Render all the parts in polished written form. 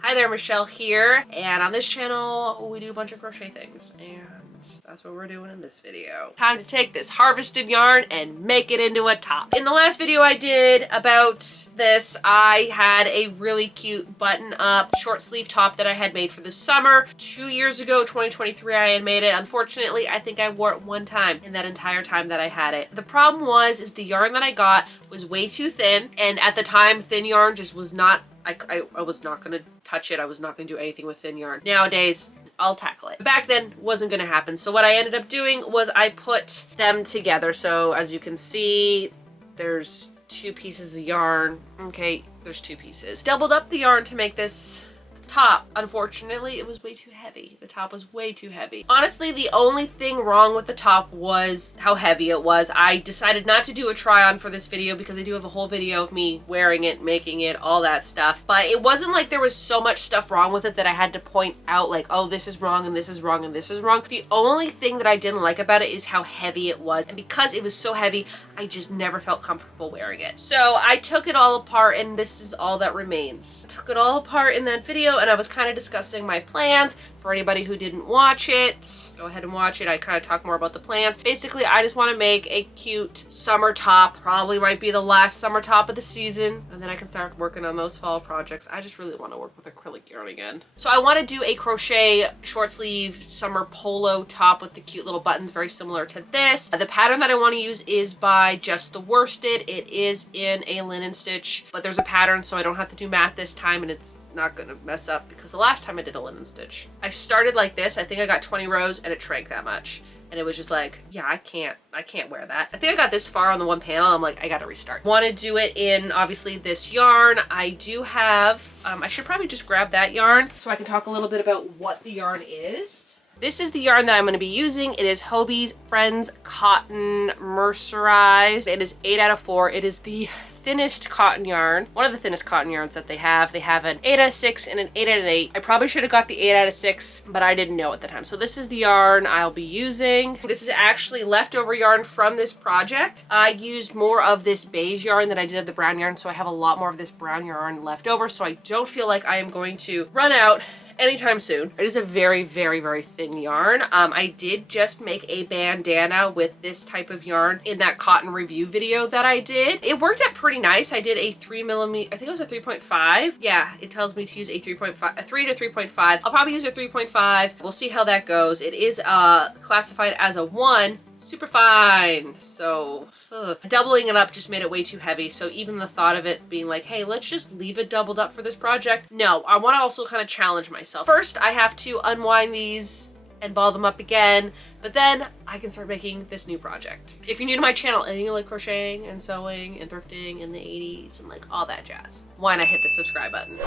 Hi there, Michelle here, and on this channel we do a bunch of crochet things, and that's what we're doing in this video. Time to take this harvested yarn and make it into a top. In the last video I did about this, I had a really cute button-up short sleeve top that I had made for the summer. 2 years ago, 2023, I had made it. Unfortunately, I think I wore it one time in that entire time that I had it. The problem is the yarn that I got was way too thin, and at the time, thin yarn just was not, I was not gonna touch it. I was not gonna do anything with thin yarn. Nowadays, I'll tackle it. Back then, wasn't gonna happen. So what I ended up doing was I put them together. So as you can see, there's 2 pieces of yarn. Okay, there's 2 pieces. Doubled up the yarn to make this top. Unfortunately, it was way too heavy. The top was way too heavy. Honestly, the only thing wrong with the top was how heavy it was. I decided not to do a try on for this video because I do have a whole video of me wearing it, making it, all that stuff. But it wasn't like there was so much stuff wrong with it that I had to point out like, oh, this is wrong and this is wrong and this is wrong. The only thing that I didn't like about it is how heavy it was. And because it was so heavy, I just never felt comfortable wearing it. So I took it all apart and this is all that remains. I took it all apart in that video and I was kind of discussing my plans. For anybody who didn't watch it, go ahead and watch it. I kind of talk more about the plans. Basically, I just want to make a cute summer top. Probably might be the last summer top of the season, and then I can start working on those fall projects. I just really want to work with acrylic yarn again. So I want to do a crochet short sleeve summer polo top with the cute little buttons, very similar to this. The pattern that I want to use is by Just the Worsted. It is in a linen stitch, but there's a pattern, so I don't have to do math this time, and it's not gonna mess up because the last time I did a linen stitch, I started like this. I think I got 20 rows and it shrank that much. And it was just like, yeah, I can't wear that. I think I got this far on the one panel. I'm like, I gotta restart. Want to do it in obviously this yarn. I do have, I should probably just grab that yarn so I can talk a little bit about what the yarn is. This is the yarn that I'm going to be using. It is Hobie's Friends Cotton Mercerized. It is 8 out of 4. It is the thinnest cotton yarn, one of the thinnest cotton yarns that they have. They have an 8 out of 6 and an 8 out of 8. I probably should have got the 8 out of 6, but I didn't know at the time. So this is the yarn I'll be using. This is actually leftover yarn from this project. I used more of this beige yarn than I did of the brown yarn, so I have a lot more of this brown yarn left over, so I don't feel like I am going to run out anytime soon. It is a very, very, very thin yarn. I did just make a bandana with this type of yarn in that cotton review video that I did. It worked out pretty nice. I did a 3mm, I think it was a 3.5. Yeah, it tells me to use a 3.5, a 3 to 3.5. I'll probably use a 3.5. We'll see how that goes. It is classified as a 1. Super fine. So doubling it up just made it way too heavy. So even the thought of it being like, hey, let's just leave it doubled up for this project. No, I want to also kind of challenge myself. First, I have to unwind these and ball them up again, but then I can start making this new project. If you're new to my channel and you like crocheting and sewing and thrifting in the 80s and like all that jazz, why not hit the subscribe button?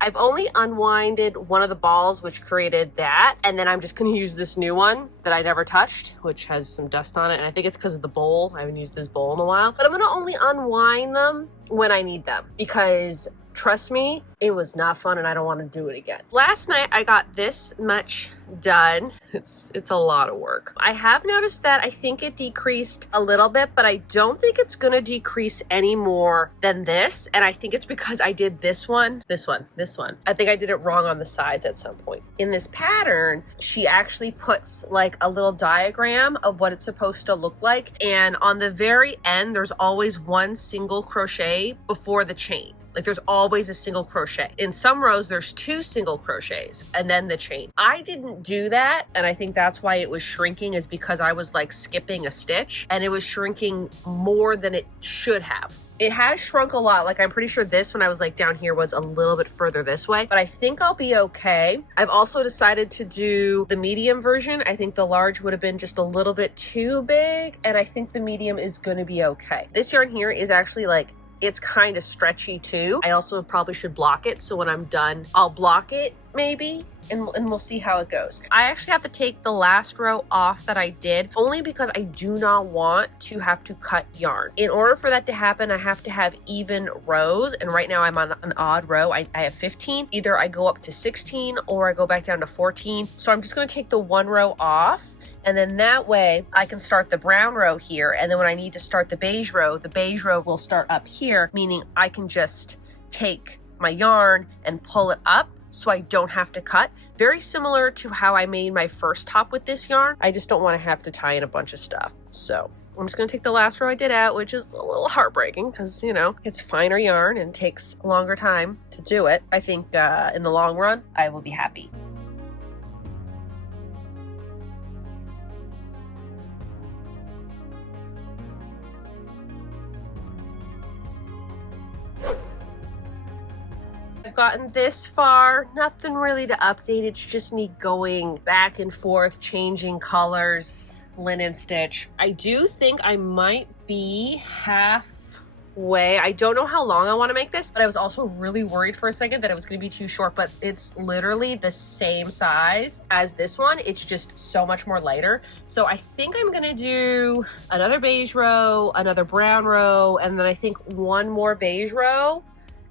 I've only unwinded one of the balls, which created that. And then I'm just gonna use this new one that I never touched, which has some dust on it. And I think it's because of the bowl. I haven't used this bowl in a while. But I'm gonna only unwind them when I need them because trust me, it was not fun and I don't want to do it again. Last night I got this much done. It's a lot of work. I have noticed that I think it decreased a little bit, but I don't think it's gonna decrease any more than this. And I think it's because I did this one. I think I did it wrong on the sides at some point. In this pattern, she actually puts like a little diagram of what it's supposed to look like. And on the very end, there's always one single crochet before the chain. Like there's always a single crochet. In some rows, there's 2 single crochets and then the chain. I didn't do that. And I think that's why it was shrinking, is because I was like skipping a stitch and it was shrinking more than it should have. It has shrunk a lot. Like I'm pretty sure this, when I was like down here, was a little bit further this way, but I think I'll be okay. I've also decided to do the medium version. I think the large would have been just a little bit too big, and I think the medium is gonna be okay. This yarn here is actually like, it's kind of stretchy too. I also probably should block it. So when I'm done, I'll block it maybe, and we'll see how it goes. I actually have to take the last row off that I did, only because I do not want to have to cut yarn. In order for that to happen, I have to have even rows. And right now I'm on an odd row. I have 15. Either I go up to 16 or I go back down to 14. So I'm just gonna take the 1 row off. And then that way I can start the brown row here. And then when I need to start the beige row will start up here, meaning I can just take my yarn and pull it up so I don't have to cut. Very similar to how I made my first top with this yarn. I just don't want to have to tie in a bunch of stuff. So I'm just gonna take the last row I did out, which is a little heartbreaking because, you know, it's finer yarn and takes a longer time to do it. I think in the long run, I will be happy. I've gotten this far, nothing really to update. It's just me going back and forth, changing colors, linen stitch. I do think I might be halfway. I don't know how long I want to make this, but I was also really worried for a second that it was going to be too short, but it's literally the same size as this one. It's just so much more lighter. So I think I'm going to do another beige row, another brown row, and then I think one more beige row.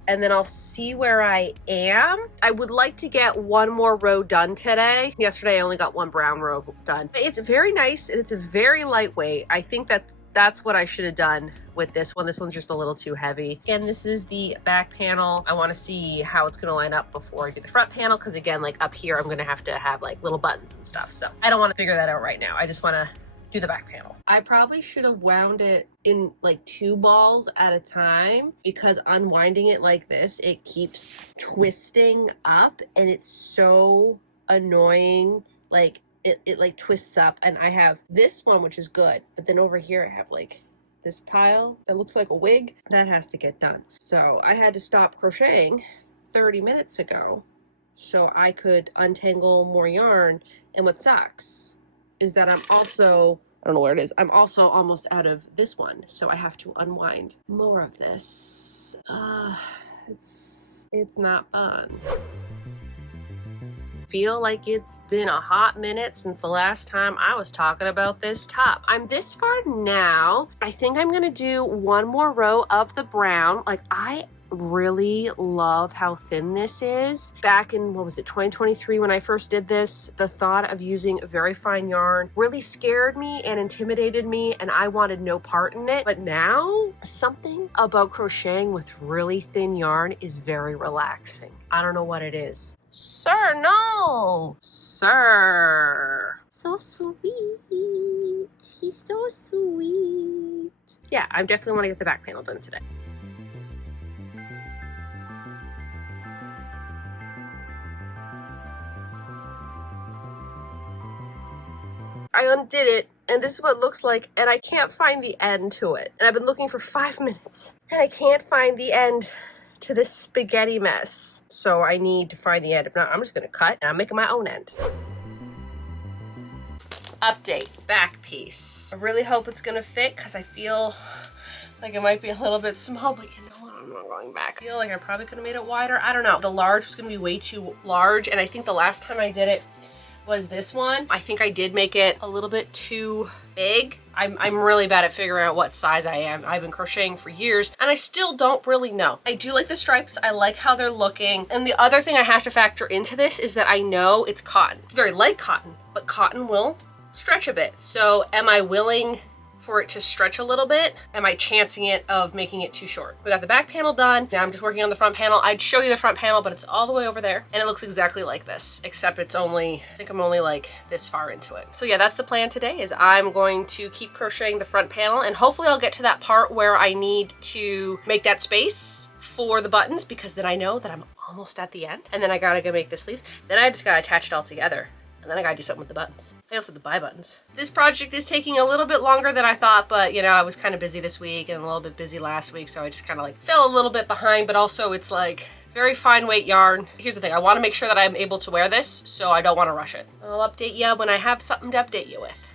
And then I'll see where I am. I would like to get one more row done today. Yesterday I only got one brown row done. It's very nice and it's very lightweight. I think that's what I should have done with this one. This one's just a little too heavy. And this is the back panel. I want to see how it's going to line up before I do the front panel, because again, like up here, I'm going to have like little buttons and stuff. So I don't want to figure that out right now. I just want to do the back panel. I probably should have wound it in like 2 balls at a time, because unwinding it like this, it keeps twisting up and it's so annoying. Like it like twists up, and I have this one, which is good, but then over here I have like this pile that looks like a wig that has to get done. So I had to stop crocheting 30 minutes ago so I could untangle more yarn. And what sucks is that I'm also, I don't know where it is, I'm also almost out of this one, so I have to unwind more of this. It's not fun. Feel like it's been a hot minute since the last time I was talking about this top. I'm this far now. I think I'm gonna do one more row of the brown. Like, I really love how thin this is. Back in, what was it, 2023, when I first did this, the thought of using very fine yarn really scared me and intimidated me, and I wanted no part in it. But now, something about crocheting with really thin yarn is very relaxing. I don't know what it is. Sir, no! Sir! So sweet. He's so sweet. Yeah, I definitely want to get the back panel done today. I undid it, and this is what it looks like, and I can't find the end to it. And I've been looking for 5 minutes, and I can't find the end to this spaghetti mess. So I need to find the end. If not, I'm just gonna cut, and I'm making my own end. Update, back piece. I really hope it's gonna fit, because I feel like it might be a little bit small, but you know what, I'm not going back. I feel like I probably could have made it wider. I don't know. The large was gonna be way too large, and I think the last time I did it was this one. I think I did make it a little bit too big. I'm really bad at figuring out what size I am. I've been crocheting for years and I still don't really know. I do like the stripes. I like how they're looking. And the other thing I have to factor into this is that I know it's cotton. It's very light cotton, but cotton will stretch a bit. So am I willing for it to stretch a little bit? Am I chancing it of making it too short? We got the back panel done. Now I'm just working on the front panel. I'd show you the front panel, but it's all the way over there. And it looks exactly like this, except it's only, I think I'm only like this far into it. So yeah, that's the plan today, is I'm going to keep crocheting the front panel, and hopefully I'll get to that part where I need to make that space for the buttons, because then I know that I'm almost at the end. And then I gotta go make the sleeves. Then I just gotta attach it all together. And then I gotta do something with the buttons. I also have to buy buttons. This project is taking a little bit longer than I thought, but you know, I was kind of busy this week and a little bit busy last week, so I just kind of like fell a little bit behind, but also it's like very fine weight yarn. Here's the thing, I wanna make sure that I'm able to wear this, so I don't wanna rush it. I'll update you when I have something to update you with.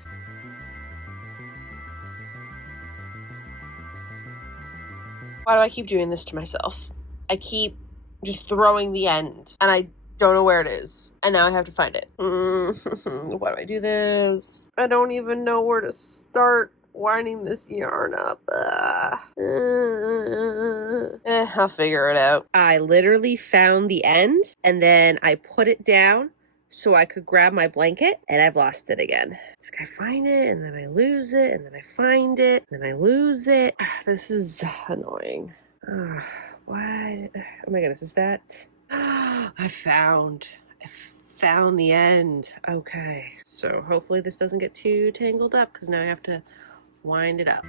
Why do I keep doing this to myself? I keep just throwing the end, and I don't know where it is, and now I have to find it. Why do I do this? I don't even know where to start winding this yarn up. I'll figure it out. I literally found the end, and then I put it down so I could grab my blanket, and I've lost it again. It's like I find it, and then I lose it, and then I find it, and then I lose it. This is annoying. What? Oh my goodness, is that? I found the end. Okay, so hopefully this doesn't get too tangled up because now I have to wind it up.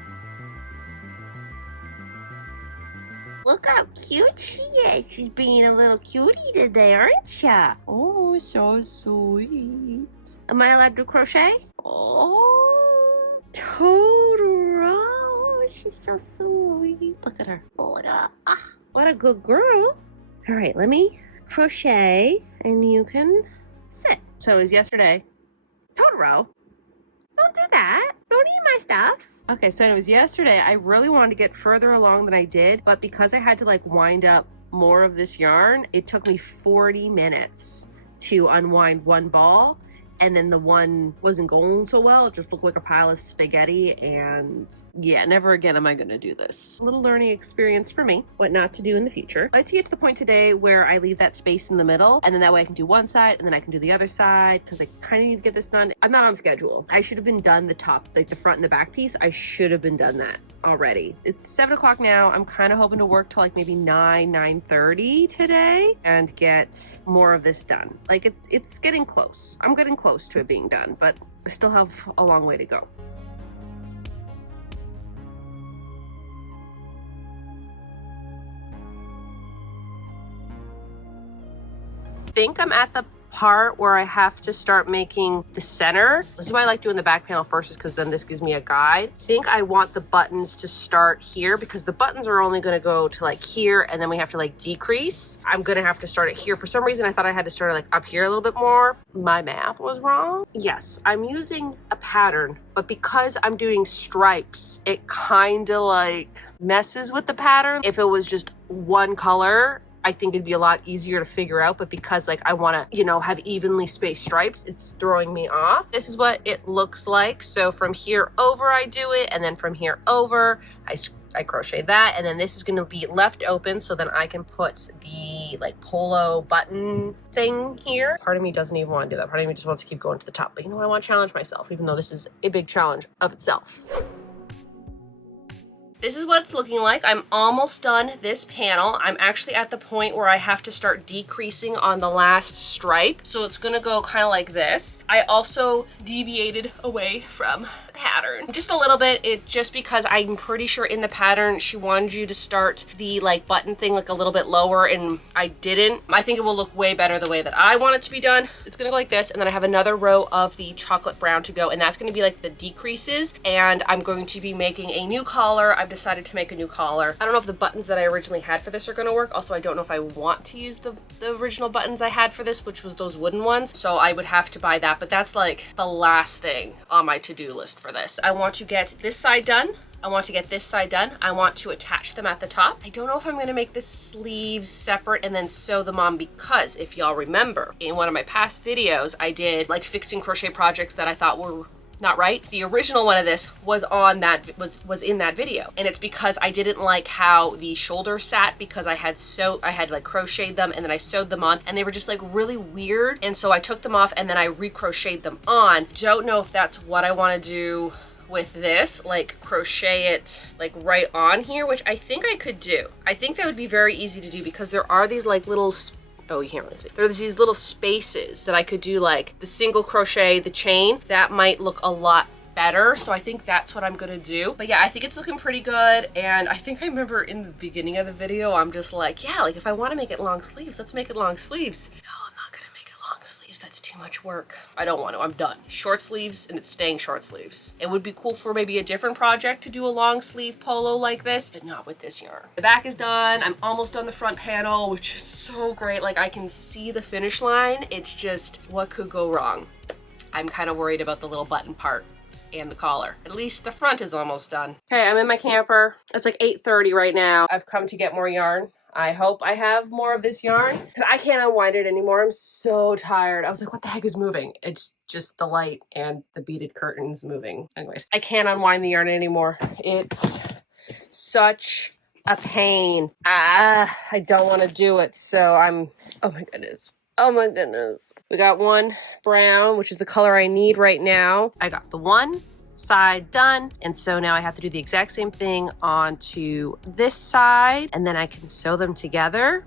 Look how cute she is. She's being a little cutie today, aren't ya? Oh, so sweet. Am I allowed to crochet? Oh, Totoro. She's so sweet. Look at her. Oh, look at her. What a good girl. All right, let me crochet and you can sit. So it was yesterday. Totoro, don't do that. Don't eat my stuff. Okay, so it was yesterday. I really wanted to get further along than I did, but because I had to like wind up more of this yarn, it took me 40 minutes to unwind one ball. And then the one wasn't going so well. It just looked like a pile of spaghetti. And yeah, never again am I gonna do this. A little learning experience for me, what not to do in the future. I like to get to the point today where I leave that space in the middle, and then that way I can do one side and then I can do the other side, because I kind of need to get this done. I'm not on schedule. I should have been done the top, like the front and the back piece. I should have been done that already. It's 7 o'clock now. I'm kind of hoping to work till like maybe 9:30 today and get more of this done. Like it's getting close. I'm getting close to it being done, but I still have a long way to go. I think I'm at the part where I have to start making the center. This is why I like doing the back panel first, is because then this gives me a guide. I think I want the buttons to start here because the buttons are only going to go to like here, and then we have to like decrease. I'm going to have to start it here. For some reason I thought I had to start it like up here a little bit more. My math was wrong. Yes, I'm using a pattern, but because I'm doing stripes, it kind of like messes with the pattern. If it was just one color, I think it'd be a lot easier to figure out, but because like I want to, you know, have evenly spaced stripes, it's throwing me off. This is what it looks like. So from here over I do it, and then from here over I crochet that, and then this is going to be left open so then I can put the like polo button thing here. Part of me doesn't even want to do that. Part of me just wants to keep going to the top, but you know, I want to challenge myself, even though this is a big challenge of itself. This is what it's looking like. I'm almost done this panel. I'm actually at the point where I have to start decreasing on the last stripe. So it's gonna go kind of like this. I also deviated away from the pattern just a little bit, just because I'm pretty sure in the pattern she wanted you to start the like button thing like a little bit lower, and I didn't. I think it will look way better the way that I want it to be done. It's gonna go like this, and then I have another row of the chocolate brown to go, and that's gonna be like the decreases, and I'm going to be making a new collar. I've decided to make a new collar. I don't know if the buttons that I originally had for this are going to work. Also, I don't know if I want to use the original buttons I had for this, which was those wooden ones. So I would have to buy that, but that's like the last thing on my to-do list for this. I want to get this side done. I want to get this side done. I want to attach them at the top. I don't know if I'm going to make the sleeves separate and then sew them on, because if y'all remember, in one of my past videos, I did like fixing crochet projects that I thought were not right. The original one of this was on that was in that video, and it's because I didn't like how the shoulder sat, because I had like crocheted them and then I sewed them on, and they were just like really weird, and so I took them off and then I recrocheted them on. Don't know if that's what I want to do with this, like crochet it like right on here, which I think I could do. I think that would be very easy to do, because there are these like little, oh, you can't really see. There's these little spaces that I could do like the single crochet, the chain. That might look a lot better. So I think that's what I'm gonna do. But yeah, I think it's looking pretty good. And I think I remember in the beginning of the video, I'm just like, yeah, like if I want to make it long sleeves, let's make it long sleeves. No, I'm not gonna make it long sleeves. That's too much work. I don't want to. I'm done. Short sleeves, and it's staying short sleeves. It would be cool for maybe a different project to do a long sleeve polo like this, but not with this yarn. The back is done. I'm almost done the front panel, which is so great. Like I can see the finish line. It's just, what could go wrong? I'm kind of worried about the little button part and the collar. At least the front is almost done. Okay, I'm in my camper. It's like 8:30 right now. I've come to get more yarn. I hope I have more of this yarn, because I can't unwind it anymore. I'm so tired. I was like, what the heck is moving? It's just the light and the beaded curtains moving. Anyways, I can't unwind the yarn anymore. It's such a pain. I don't want to do it. So oh my goodness. Oh my goodness. We got one brown, which is the color I need right now. I got the one, side done. And so now I have to do the exact same thing onto this side, and then I can sew them together.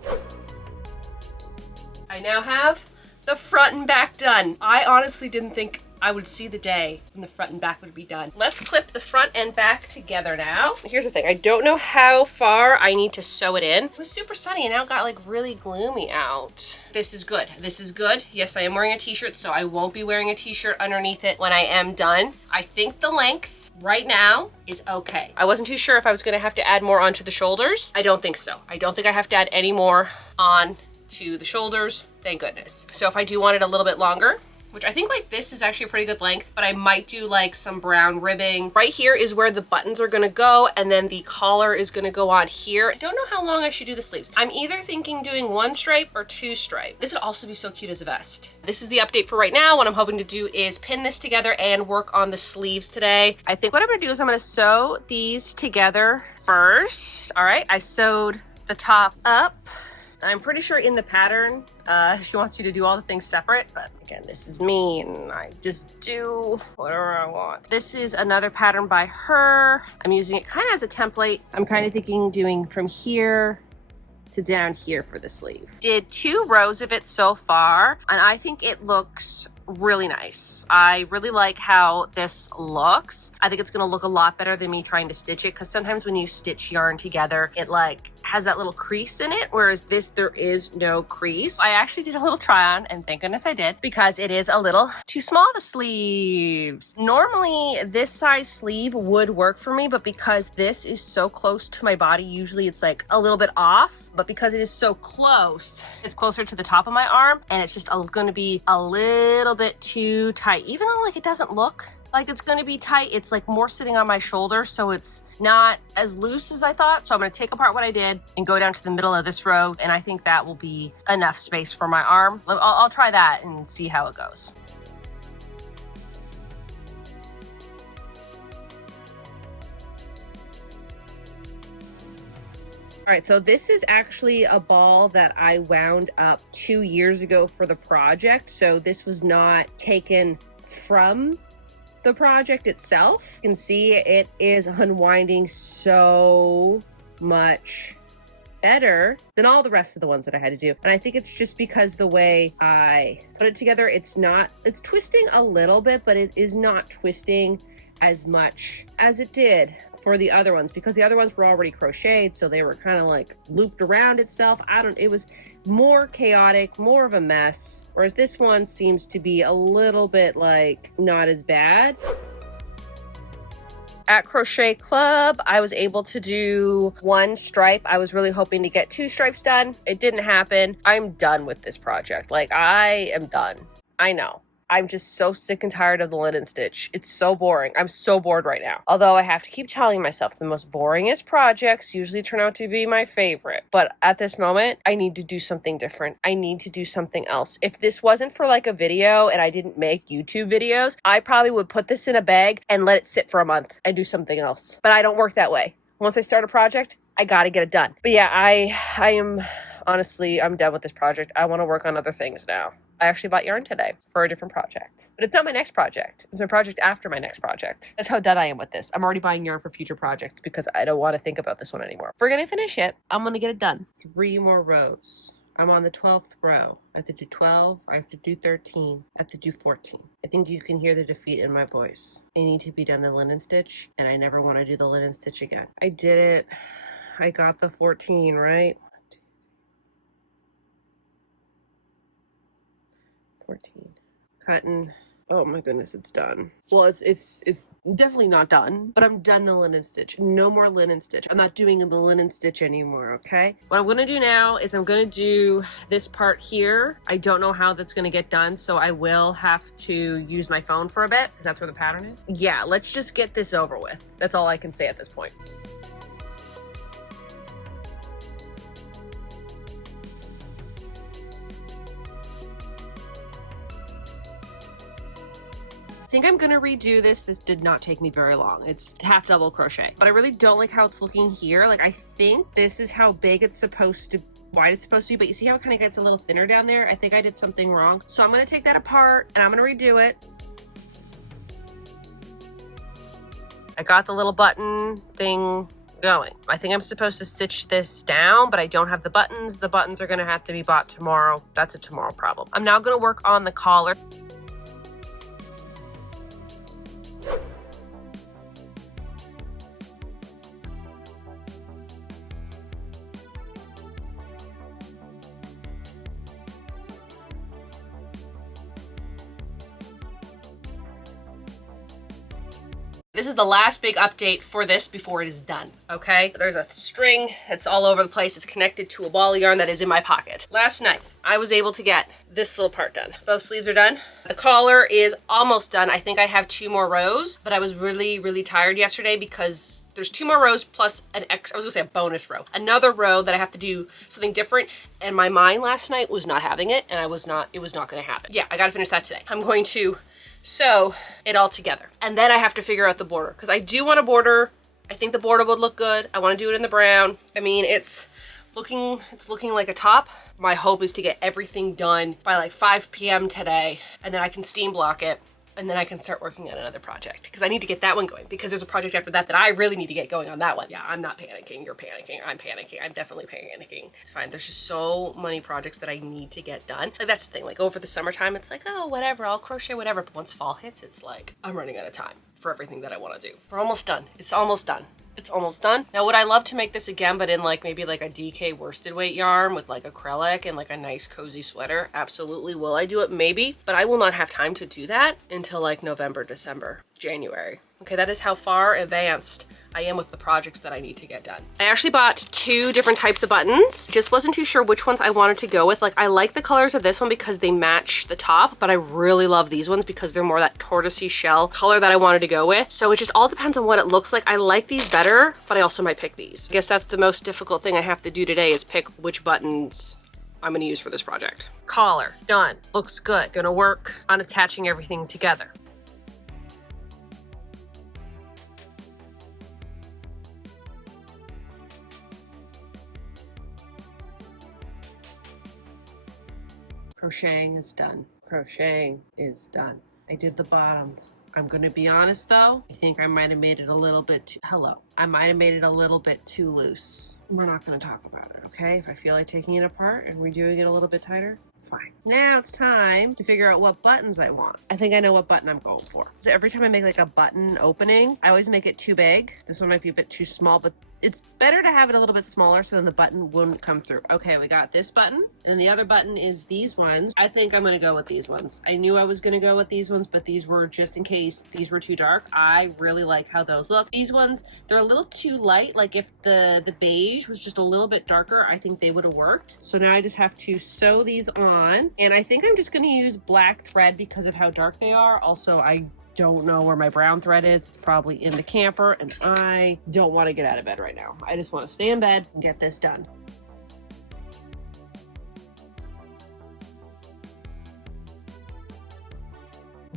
I now have the front and back done. I honestly didn't think I would see the day when the front and back would be done. Let's clip the front and back together now. Here's the thing, I don't know how far I need to sew it in. It was super sunny and now it got like really gloomy out. This is good, this is good. Yes, I am wearing a t-shirt, so I won't be wearing a t-shirt underneath it when I am done. I think the length right now is okay. I wasn't too sure if I was gonna have to add more onto the shoulders. I don't think so. I don't think I have to add any more on to the shoulders, thank goodness. So if I do want it a little bit longer, which I think like this is actually a pretty good length, but I might do like some brown ribbing. Right here is where the buttons are gonna go, and then the collar is gonna go on here. I don't know how long I should do the sleeves. I'm either thinking doing 1 stripe or 2 stripe. This would also be so cute as a vest. This is the update for right now. What I'm hoping to do is pin this together and work on the sleeves today. I think what I'm gonna do is I'm gonna sew these together first. All right, I sewed the top up. I'm pretty sure in the pattern, she wants you to do all the things separate, but again, this is me and I just do whatever I want. This is another pattern by her. I'm using it kind of as a template. I'm kind of thinking doing from here to down here for the sleeve. Did 2 rows of it so far, and I think it looks really nice. I really like how this looks. I think it's gonna look a lot better than me trying to stitch it, because sometimes when you stitch yarn together, it like has that little crease in it, whereas this, there is no crease. I actually did a little try on, and thank goodness I did, because it is a little too small, the sleeves. Normally this size sleeve would work for me, but because this is so close to my body, usually it's like a little bit off, but because it is so close, it's closer to the top of my arm, and it's just gonna be a little bit too tight. Even though like it doesn't look like it's gonna be tight, it's like more sitting on my shoulder, so it's not as loose as I thought. So I'm gonna take apart what I did and go down to the middle of this row, and I think that will be enough space for my arm. I'll try that and see how it goes. All right, so this is actually a ball that I wound up 2 years ago for the project. So this was not taken from the project itself. You can see it is unwinding so much better than all the rest of the ones that I had to do. And I think it's just because the way I put it together, it's twisting a little bit, but it is not twisting as much as it did for the other ones, because the other ones were already crocheted, so they were kind of like looped around itself. It was more chaotic, more of a mess, whereas this one seems to be a little bit like not as bad. At Crochet Club, I was able to do 1 stripe. I was really hoping to get 2 stripes done. It didn't happen. I'm done with this project. Like, I am done. I know. I'm just so sick and tired of the linen stitch. It's so boring. I'm so bored right now. Although I have to keep telling myself the most boringest projects usually turn out to be my favorite. But at this moment, I need to do something different. I need to do something else. If this wasn't for like a video and I didn't make YouTube videos, I probably would put this in a bag and let it sit for a month and do something else. But I don't work that way. Once I start a project, I gotta get it done. But yeah, I am, honestly, I'm done with this project. I wanna work on other things now. I actually bought yarn today for a different project. But it's not my next project. It's my project after my next project. That's how done I am with this. I'm already buying yarn for future projects because I don't want to think about this one anymore. If we're going to finish it, I'm going to get it done. 3 more rows. I'm on the 12th row. I have to do 12. I have to do 13. I have to do 14. I think you can hear the defeat in my voice. I need to be done the linen stitch, and I never want to do the linen stitch again. I did it. I got the 14, right? 14. Cutting. Oh my goodness, it's done. Well, it's definitely not done, but I'm done the linen stitch. No more linen stitch. I'm not doing the linen stitch anymore, okay? What I'm gonna do now is I'm gonna do this part here. I don't know how that's gonna get done, so I will have to use my phone for a bit because that's where the pattern is. Yeah, let's just get this over with. That's all I can say at this point. I think I'm gonna redo this. This did not take me very long. It's half double crochet, but I really don't like how it's looking here. Like, I think this is how big it's supposed to, wide it's supposed to be, but you see how it kind of gets a little thinner down there? I think I did something wrong. So I'm gonna take that apart and I'm gonna redo it. I got the little button thing going. I think I'm supposed to stitch this down, but I don't have the buttons. The buttons are gonna have to be bought tomorrow. That's a tomorrow problem. I'm now gonna work on the collar. This is the last big update for this before it is done, okay? There's a string that's all over the place. It's connected to a ball of yarn that is in my pocket. Last night, I was able to get this little part done. Both sleeves are done. The collar is almost done. I think I have 2 more rows, but I was really, really tired yesterday because there's 2 more rows plus I was gonna say a bonus row. Another row that I have to do something different, and my mind last night was not having it, and it was not gonna happen. Yeah, I gotta finish that today. I'm going to sew it all together. And then I have to figure out the border because I do want a border. I think the border would look good. I want to do it in the brown. I mean, it's looking like a top. My hope is to get everything done by like 5 p.m. today, and then I can steam block it, and then I can start working on another project because I need to get that one going because there's a project after that that I really need to get going on that one. Yeah, I'm not panicking. You're panicking. I'm panicking. I'm definitely panicking. It's fine. There's just so many projects that I need to get done. Like that's the thing. Like over the summertime, it's like, oh, whatever. I'll crochet whatever. But once fall hits, it's like I'm running out of time for everything that I want to do. We're almost done. It's almost done. It's almost done. Now, would I love to make this again, but in like maybe like a DK worsted weight yarn with like acrylic and like a nice cozy sweater? Absolutely. Will I do it? Maybe, but I will not have time to do that until like November, December, January. Okay, that is how far advanced I am with the projects that I need to get done. I actually bought 2 different types of buttons. Just wasn't too sure which ones I wanted to go with. Like I like the colors of this one because they match the top, but I really love these ones because they're more that tortoisey shell color that I wanted to go with. So it just all depends on what it looks like. I like these better, but I also might pick these. I guess that's the most difficult thing I have to do today is pick which buttons I'm gonna use for this project. Collar, done, looks good. Gonna work on attaching everything together. Crocheting is done. Crocheting is done. I did the bottom. I'm gonna be honest though, I think I might have made it a little bit too, I might have made it a little bit too loose. We're not gonna talk about it, okay? If I feel like taking it apart and redoing it a little bit tighter, fine. Now it's time to figure out what buttons I want. I think I know what button I'm going for. So every time I make like a button opening, I always make it too big. This one might be a bit too small, but it's better to have it a little bit smaller so then the button wouldn't come through. Okay, we got this button, and the other button is these ones. I think I'm gonna go with these ones. I knew I was gonna go with these ones, but these were just in case these were too dark. I really like how those look. These ones, they're a little too light. Like if the beige was just a little bit darker, I think they would have worked. So now I just have to sew these on, and I think I'm just gonna use black thread because of how dark they are. Also, I don't know where my brown thread is. It's probably in the camper, and I don't want to get out of bed right now. I just want to stay in bed and get this done.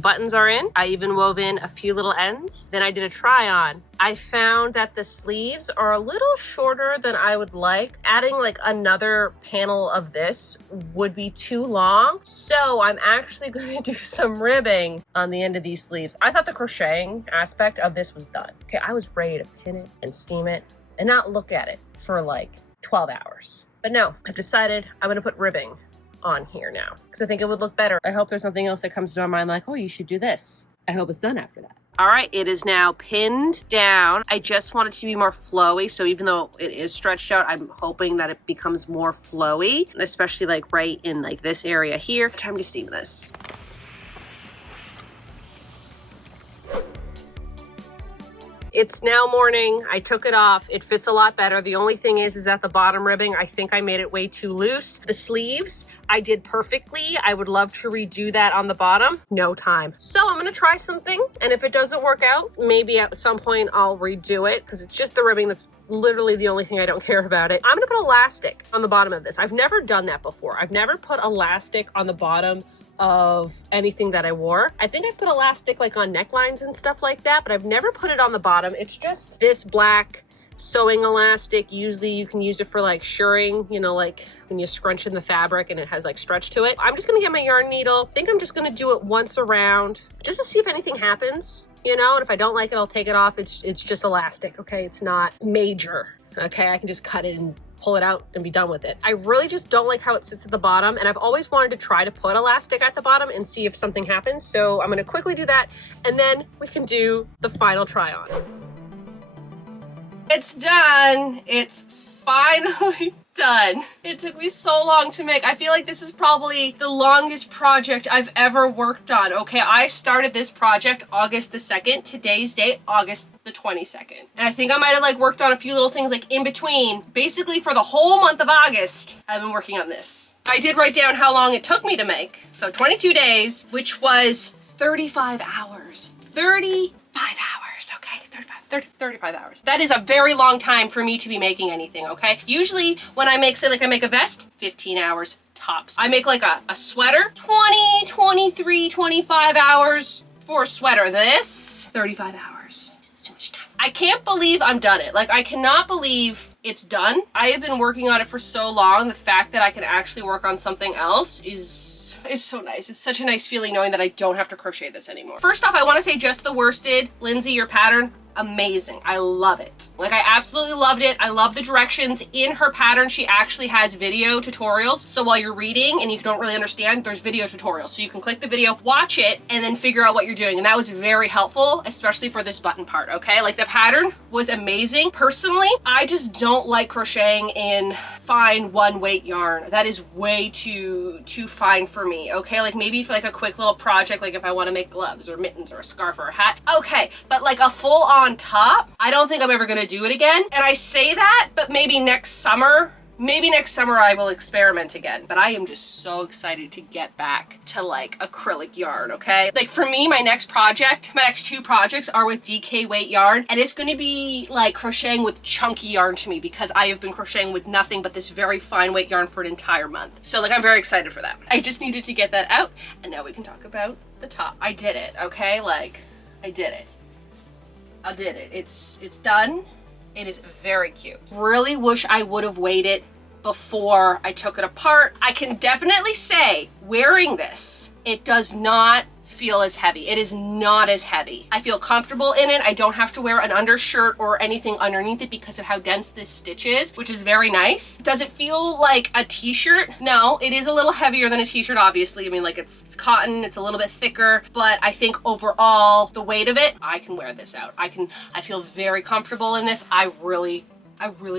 Buttons are in. I even wove in a few little ends. Then I did a try on. I found that the sleeves are a little shorter than I would like. Adding like another panel of this would be too long. So I'm actually going to do some ribbing on the end of these sleeves. I thought the crocheting aspect of this was done. Okay, I was ready to pin it and steam it and not look at it for like 12 hours. But no, I've decided I'm gonna put ribbing on here now because I think it would look better. I hope there's nothing else that comes to my mind like, oh, you should do this. I hope it's done after that. All right, it is now pinned down. I just want it to be more flowy. So even though it is stretched out, I'm hoping that it becomes more flowy, especially like right in like this area here. Time to steam this. It's now morning. I took it off. It fits a lot better. The only thing is at the bottom ribbing, I think I made it way too loose. The sleeves, I did perfectly. I would love to redo that on the bottom. No time. So I'm gonna try something. And if it doesn't work out, maybe at some point I'll redo it because it's just the ribbing that's literally the only thing I don't care about it. I'm gonna put elastic on the bottom of this. I've never done that before. I've never put elastic on the bottom of anything that I wore. I think I put elastic like on necklines and stuff like that, but I've never put it on the bottom. It's just this black sewing elastic. Usually you can use it for like shirring, you know, like when you scrunch in the fabric and it has like stretch to it. I'm just gonna get my yarn needle. I think I'm just gonna do it once around just to see if anything happens. you know, and if I don't like it, I'll take it off. It's just elastic, okay? It's not major, okay? I can just cut it and pull it out and be done with it. I really just don't like how it sits at the bottom, and I've always wanted to try to put elastic at the bottom and see if something happens. So I'm gonna quickly do that, and then we can do the final try on. It's done. It's finally done. It took me so long to make. I feel like this is probably the longest project I've ever worked on. Okay, I started this project August the 2nd. Today's date, August the 22nd. And I think I might have like worked on a few little things like in between. Basically for the whole month of August, I've been working on this. I did write down how long it took me to make. So 22 days, which was 35 hours. 35 hours, okay? 35 hours. That is a very long time for me to be making anything, okay? Usually when I make, say like I make a vest, 15 hours tops. I make like a sweater, 20, 23, 25 hours for a sweater. This, 35 hours. It's too much time. I can't believe I'm done it. Like I cannot believe it's done. I have been working on it for so long. The fact that I can actually work on something else is so nice. It's such a nice feeling knowing that I don't have to crochet this anymore. First off, I want to say just the worsted. Lindsay, your pattern, amazing. I love it. Like I absolutely loved it. I love the directions in her pattern. She actually has video tutorials. So while you're reading and you don't really understand, there's video tutorials. So you can click the video, watch it, and then figure out what you're doing. And that was very helpful, especially for this button part, okay? Like the pattern was amazing. Personally, I just don't like crocheting in fine one weight yarn. That is way too fine for me, okay? Like maybe for like a quick little project, like if I want to make gloves or mittens or a scarf or a hat, okay. But like a full on top, I don't think I'm ever gonna do it again. And I say that, but maybe next summer I will experiment again. But I am just so excited to get back to like acrylic yarn, okay? Like for me, my next two projects are with DK weight yarn, and it's gonna be like crocheting with chunky yarn to me because I have been crocheting with nothing but this very fine weight yarn for an entire month. So like I'm very excited for that. I just needed to get that out, and now we can talk about the top. I did it, okay? Like I did it. I did it. It's done. It is very cute. Really wish I would have waited before I took it apart. I can definitely say wearing this, it does not feel as heavy. It is not as heavy. I feel comfortable in it. I don't have to wear an undershirt or anything underneath it because of how dense this stitch is, which is very nice. Does it feel like a t-shirt? No, it is a little heavier than a t-shirt, obviously. I mean, like it's cotton, it's a little bit thicker, but I think overall, the weight of it, I can wear this out. I feel very comfortable in this. I really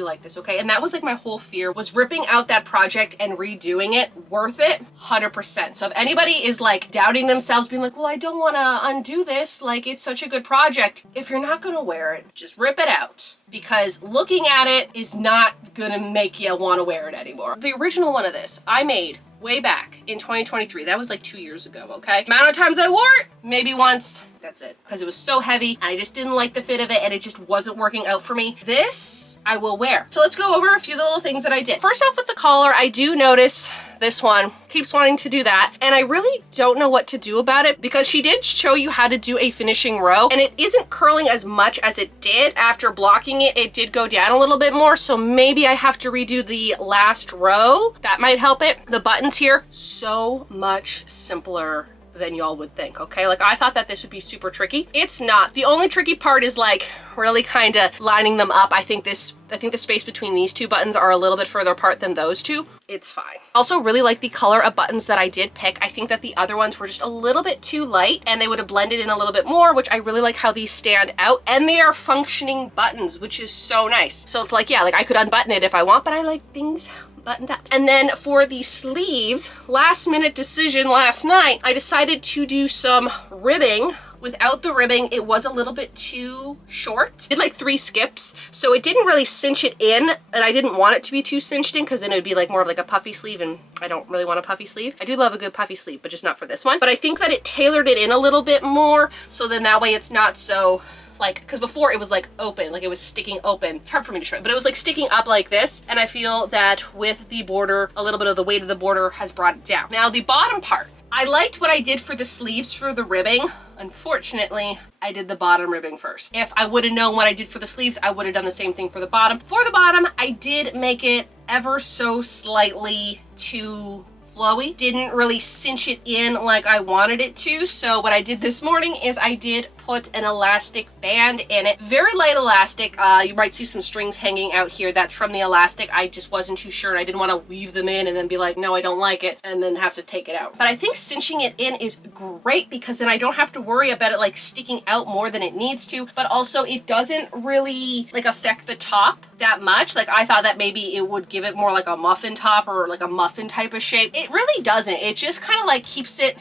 like this, okay? And that was like my whole fear, was ripping out that project and redoing it. Worth it, 100%. So if anybody is like doubting themselves, being like, well, I don't wanna undo this, like it's such a good project. If you're not gonna wear it, just rip it out, because looking at it is not gonna make you wanna wear it anymore. The original one of this, I made way back in 2023. That was like 2 years ago, okay? Amount of times I wore it, maybe once. That's it, because it was so heavy and I just didn't like the fit of it and it just wasn't working out for me. This I will wear. So let's go over a few little things that I did. First off, with the collar, I do notice this one keeps wanting to do that, and I really don't know what to do about it, because she did show you how to do a finishing row and it isn't curling as much as it did. After blocking it, it did go down a little bit more, so maybe I have to redo the last row. That might help it. The buttons here, so much simpler than y'all would think, okay? Like I thought that this would be super tricky. It's not. The only tricky part is like really kind of lining them up. I think the space between these two buttons are a little bit further apart than those two. It's fine. Also really like the color of buttons that I did pick. I think that the other ones were just a little bit too light and they would have blended in a little bit more, which I really like how these stand out, and they are functioning buttons, which is so nice. So it's like, yeah, like I could unbutton it if I want, but I like things buttoned up. And then for the sleeves, last minute decision last night, I decided to do some ribbing. Without the ribbing, it was a little bit too short. I did like 3 skips, so it didn't really cinch it in, and I didn't want it to be too cinched in because then it would be like more of like a puffy sleeve, and I don't really want a puffy sleeve. I do love a good puffy sleeve, but just not for this one. But I think that it tailored it in a little bit more, so then that way it's not so like, because before it was like open, like it was sticking open. It's hard for me to show it, but it was like sticking up like this. And I feel that with the border, a little bit of the weight of the border has brought it down. Now the bottom part, I liked what I did for the sleeves for the ribbing. Unfortunately, I did the bottom ribbing first. If I would have known what I did for the sleeves, I would have done the same thing for the bottom. For the bottom, I did make it ever so slightly too flowy. Didn't really cinch it in like I wanted it to. So what I did this morning is I did pull put an elastic band in it. Very light elastic. You might see some strings hanging out here. That's from the elastic. I just wasn't too sure and I didn't want to weave them in and then be like, no, I don't like it, and then have to take it out. But I think cinching it in is great because then I don't have to worry about it like sticking out more than it needs to, but also it doesn't really like affect the top that much. Like I thought that maybe it would give it more like a muffin top or like a muffin type of shape. It really doesn't. It just kind of like keeps it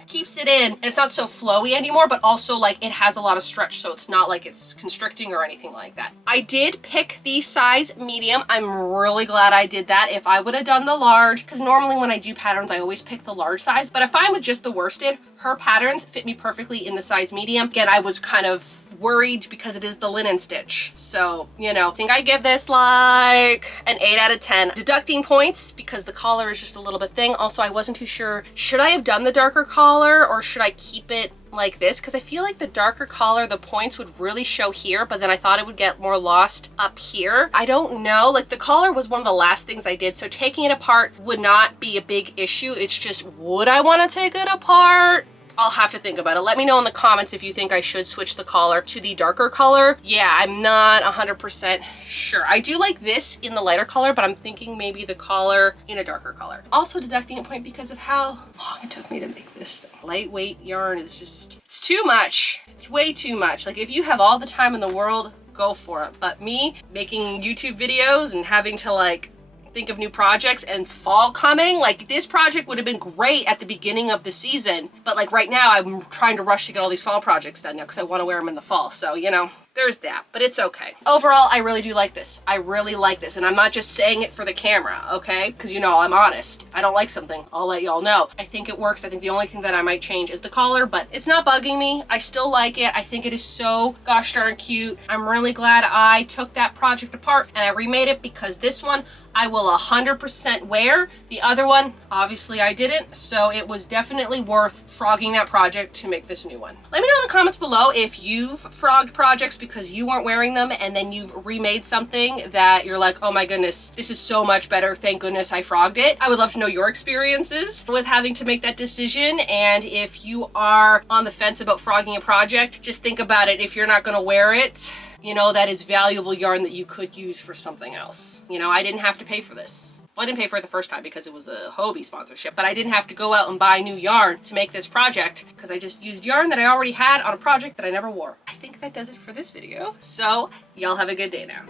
in, and it's not so flowy anymore, but also like it has a lot of stretch, so it's not like it's constricting or anything like that. I did pick the size medium. I'm really glad I did that. If I would have done the large, because normally when I do patterns I always pick the large size, but if I'm with just the worsted, her patterns fit me perfectly in the size medium. Again, I was kind of worried because it is the linen stitch. So, you know, I think I give this like an 8 out of 10. Deducting points because the collar is just a little bit thing. Also, I wasn't too sure, should I have done the darker collar or should I keep it like this? Because I feel like the darker collar, the points would really show here, but then I thought it would get more lost up here. I don't know. Like the collar was one of the last things I did, so taking it apart would not be a big issue. It's just, would I want to take it apart? I'll have to think about it. Let me know in the comments if you think I should switch the collar to the darker color. Yeah, I'm not 100% sure. I do like this in the lighter color, but I'm thinking maybe the collar in a darker color. Also deducting a point because of how long it took me to make this thing. Lightweight yarn is just, it's too much. It's way too much. Like if you have all the time in the world, go for it. But me making YouTube videos and having to like think of new projects and fall coming, like this project would have been great at the beginning of the season, but like right now I'm trying to rush to get all these fall projects done now because I want to wear them in the fall. So, you know, there's that, but it's okay. Overall, I really do like this. I really like this, and I'm not just saying it for the camera, okay? Because you know, I'm honest. If I don't like something, I'll let y'all know. I think it works. I think the only thing that I might change is the collar, but it's not bugging me. I still like it. I think it is so gosh darn cute. I'm really glad I took that project apart and I remade it because this one I will 100% wear. The other one, obviously I didn't, so it was definitely worth frogging that project to make this new one. Let me know in the comments below if you've frogged projects because you weren't wearing them and then you've remade something that you're like, oh my goodness, this is so much better, thank goodness I frogged it. I would love to know your experiences with having to make that decision, and if you are on the fence about frogging a project, just think about it. If you're not gonna wear it, you know, that is valuable yarn that you could use for something else. You know, I didn't have to pay for this. Well, I didn't pay for it the first time because it was a Hobie sponsorship, but I didn't have to go out and buy new yarn to make this project because I just used yarn that I already had on a project that I never wore. I think that does it for this video. So y'all have a good day now.